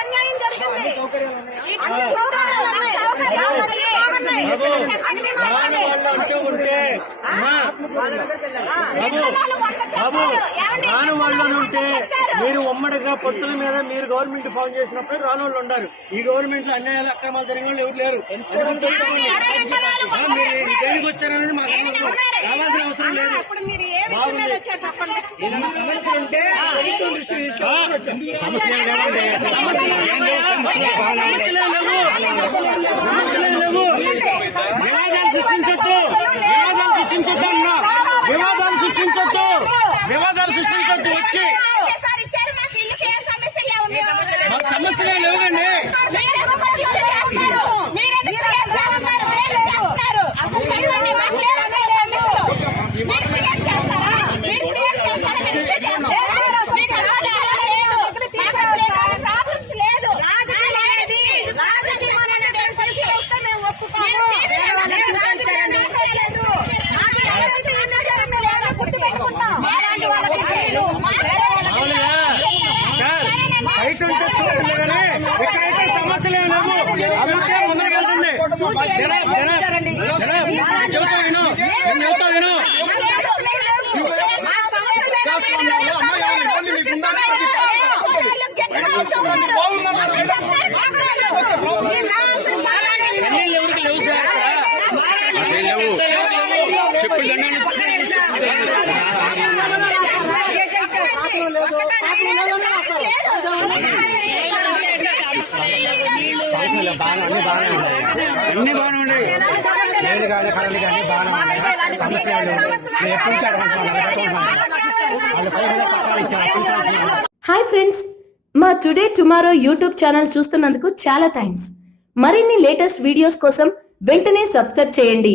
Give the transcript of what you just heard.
అన్యాయం జరిగింది? అన్ని సౌకర్యాలు సౌకర్యాలు ఉన్నాయి. అన్ని బాగున్నాయి. అన్ని రాని బాగున్నాయి. వాళ్ళు అంటూ ఉంటే ఉంటే మీరు ఉమ్మడిగా పొత్తుల మీద మీరు గవర్నమెంట్ ఫామ్ చేసినప్పుడు రాని వాళ్ళు ఉన్నారు ఈ గవర్నమెంట్లో అన్యాయాలు అక్రమాలు జరిగిన వాళ్ళు ఎవరు లేరు. దేనికి వచ్చారనేది మాకు. రావాల్సిన అవసరం లేదు. ఇప్పుడు మీరు ఏ విషయం మీద వచ్చారు చెప్పండి సమస్యలు లేవండి. సమస్యలు లేవు. సమస్యలు లేవు. వివాదాలు సృష్టించొద్దు వివాదాలు సృష్టించొద్దు అన్నా వివాదాలు సృష్టించొద్దు వివాదాలు సృష్టించొద్దు వచ్చి ఒకేసారి ఇచ్చారు మాకు ఇల్లుకి ఏ సమస్యలు లేవు మాకు సమస్యలే లేవండి మామూలుగా సార్ బయట ఉంటే చూడలే కానీ ఇక్కడైతే సమస్యలే లేవు అభివృద్ధి ముందరికి వెళ్తుంది జనాబ్ జనాబ్ జనాబ్ నేను చెబుతా విను నేను చెబుతా విను కనీళ్ళు ఎవరికి లేవు సార్. అన్ని బాగానే ఉన్నాయి నీళ్ళు కానీ కరెంట్ కానీ బాగానే ఉన్నాయి సమస్యలు నేను వాళ్ళు పైసలు ఇచ్చారు హాయ్ ఫ్రెండ్స్ మా టుడే టుమారో యూట్యూబ్ ఛానల్ చూస్తున్నందుకు చాలా థ్యాంక్స్. మరిన్ని లేటెస్ట్ వీడియోస్ కోసం వెంటనే సబ్స్క్రైబ్ చేయండి.